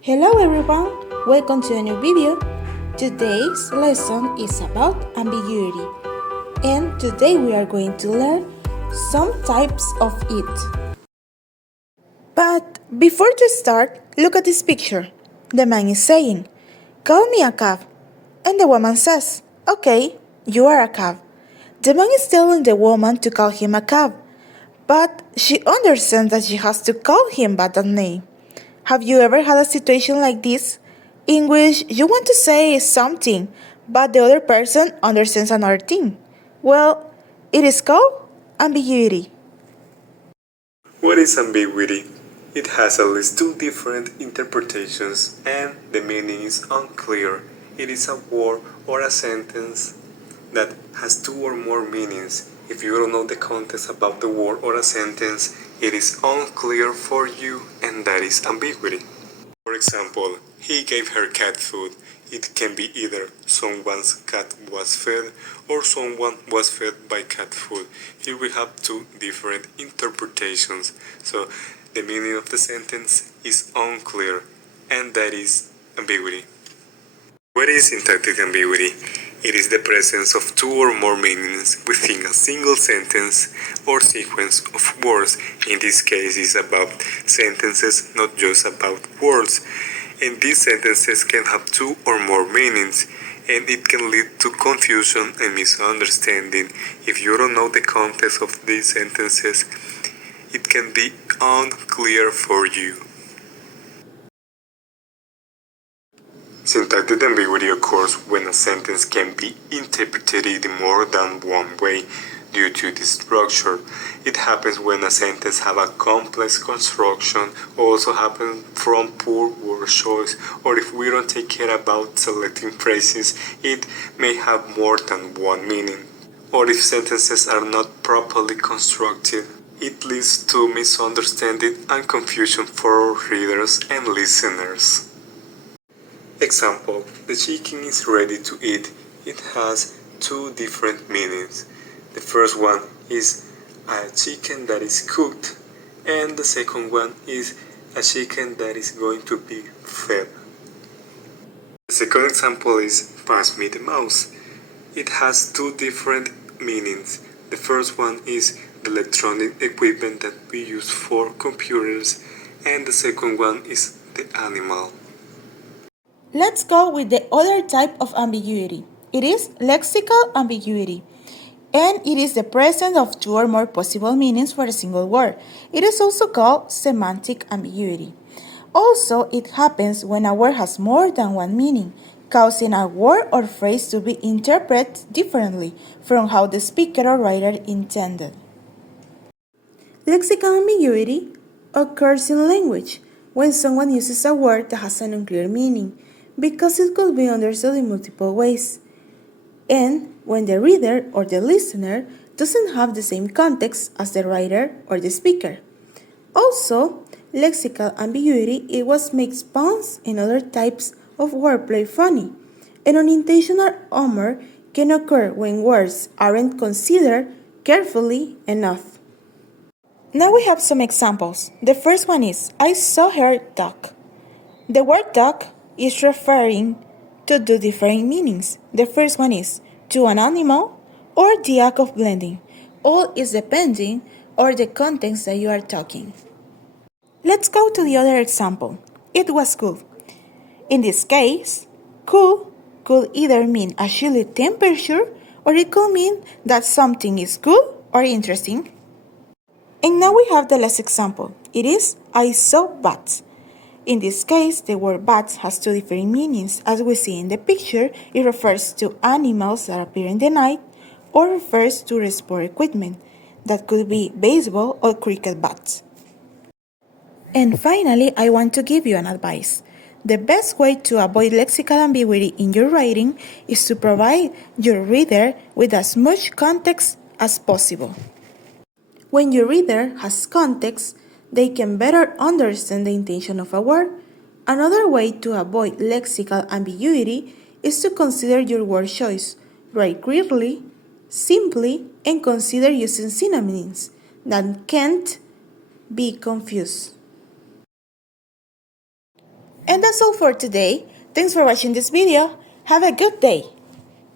Hello everyone, welcome to a new video. Today's lesson is about ambiguity, and today we are going to learn some types of it. But before to start, look at this picture. The man is saying, "Call me a cab." And the woman says, "Okay, you are a cab." The man is telling the woman to call him a cab, but she understands that she has to call him by that name. Have you ever had a situation like this, in which you want to say something, but the other person understands another thing? Well, it is called ambiguity. What is ambiguity? It has at least two different interpretations and the meaning is unclear. It is a word or a sentence that has two or more meanings. If you don't know the context about the word or a sentence, it is unclear for you, and that is ambiguity. For example, he gave her cat food. It can be either someone's cat was fed or someone was fed by cat food. Here we have two different interpretations. So the meaning of the sentence is unclear, and that is ambiguity. What is syntactic ambiguity? It is the presence of two or more meanings within a single sentence or sequence of words. In this case, it's about sentences, not just about words. And these sentences can have two or more meanings, and it can lead to confusion and misunderstanding. If you don't know the context of these sentences, it can be unclear for you. Syntactic ambiguity occurs when a sentence can be interpreted in more than one way due to the structure. It happens when a sentence has a complex construction, also happens from poor word choice, or if we don't take care about selecting phrases, it may have more than one meaning. Or if sentences are not properly constructed, it leads to misunderstanding and confusion for readers and listeners. Example, the chicken is ready to eat. It has two different meanings. The first one is a chicken that is cooked, and the second one is a chicken that is going to be fed. The second example is pass me the mouse. It has two different meanings. The first one is the electronic equipment that we use for computers, and the second one is the animal. Let's go with the other type of ambiguity. It is lexical ambiguity, and it is the presence of two or more possible meanings for a single word. It is also called semantic ambiguity. Also, it happens when a word has more than one meaning, causing a word or phrase to be interpreted differently from how the speaker or writer intended. Lexical ambiguity occurs in language when someone uses a word that has an unclear meaning because it could be understood in multiple ways, and when the reader or the listener doesn't have the same context as the writer or the speaker. Also, lexical ambiguity is what makes puns and other types of wordplay funny, and unintentional humor can occur when words aren't considered carefully enough. Now we have some examples. The first one is, I saw her duck. The word duck is referring to two different meanings. The first one is to an animal or the act of blending. All is depending on the context that you are talking. Let's go to the other example. It was cool. In this case, cool could either mean a chilly temperature or it could mean that something is cool or interesting. And now we have the last example. It is, I saw bats. In this case, the word bats has two different meanings. As we see in the picture, it refers to animals that appear in the night or refers to sport equipment. That could be baseball or cricket bats. And finally, I want to give you an advice. The best way to avoid lexical ambiguity in your writing is to provide your reader with as much context as possible. When your reader has context, they can better understand the intention of a word. Another way to avoid lexical ambiguity is to consider your word choice. Write clearly, simply, and consider using synonyms that can't be confused. And that's all for today. Thanks for watching this video. Have a good day.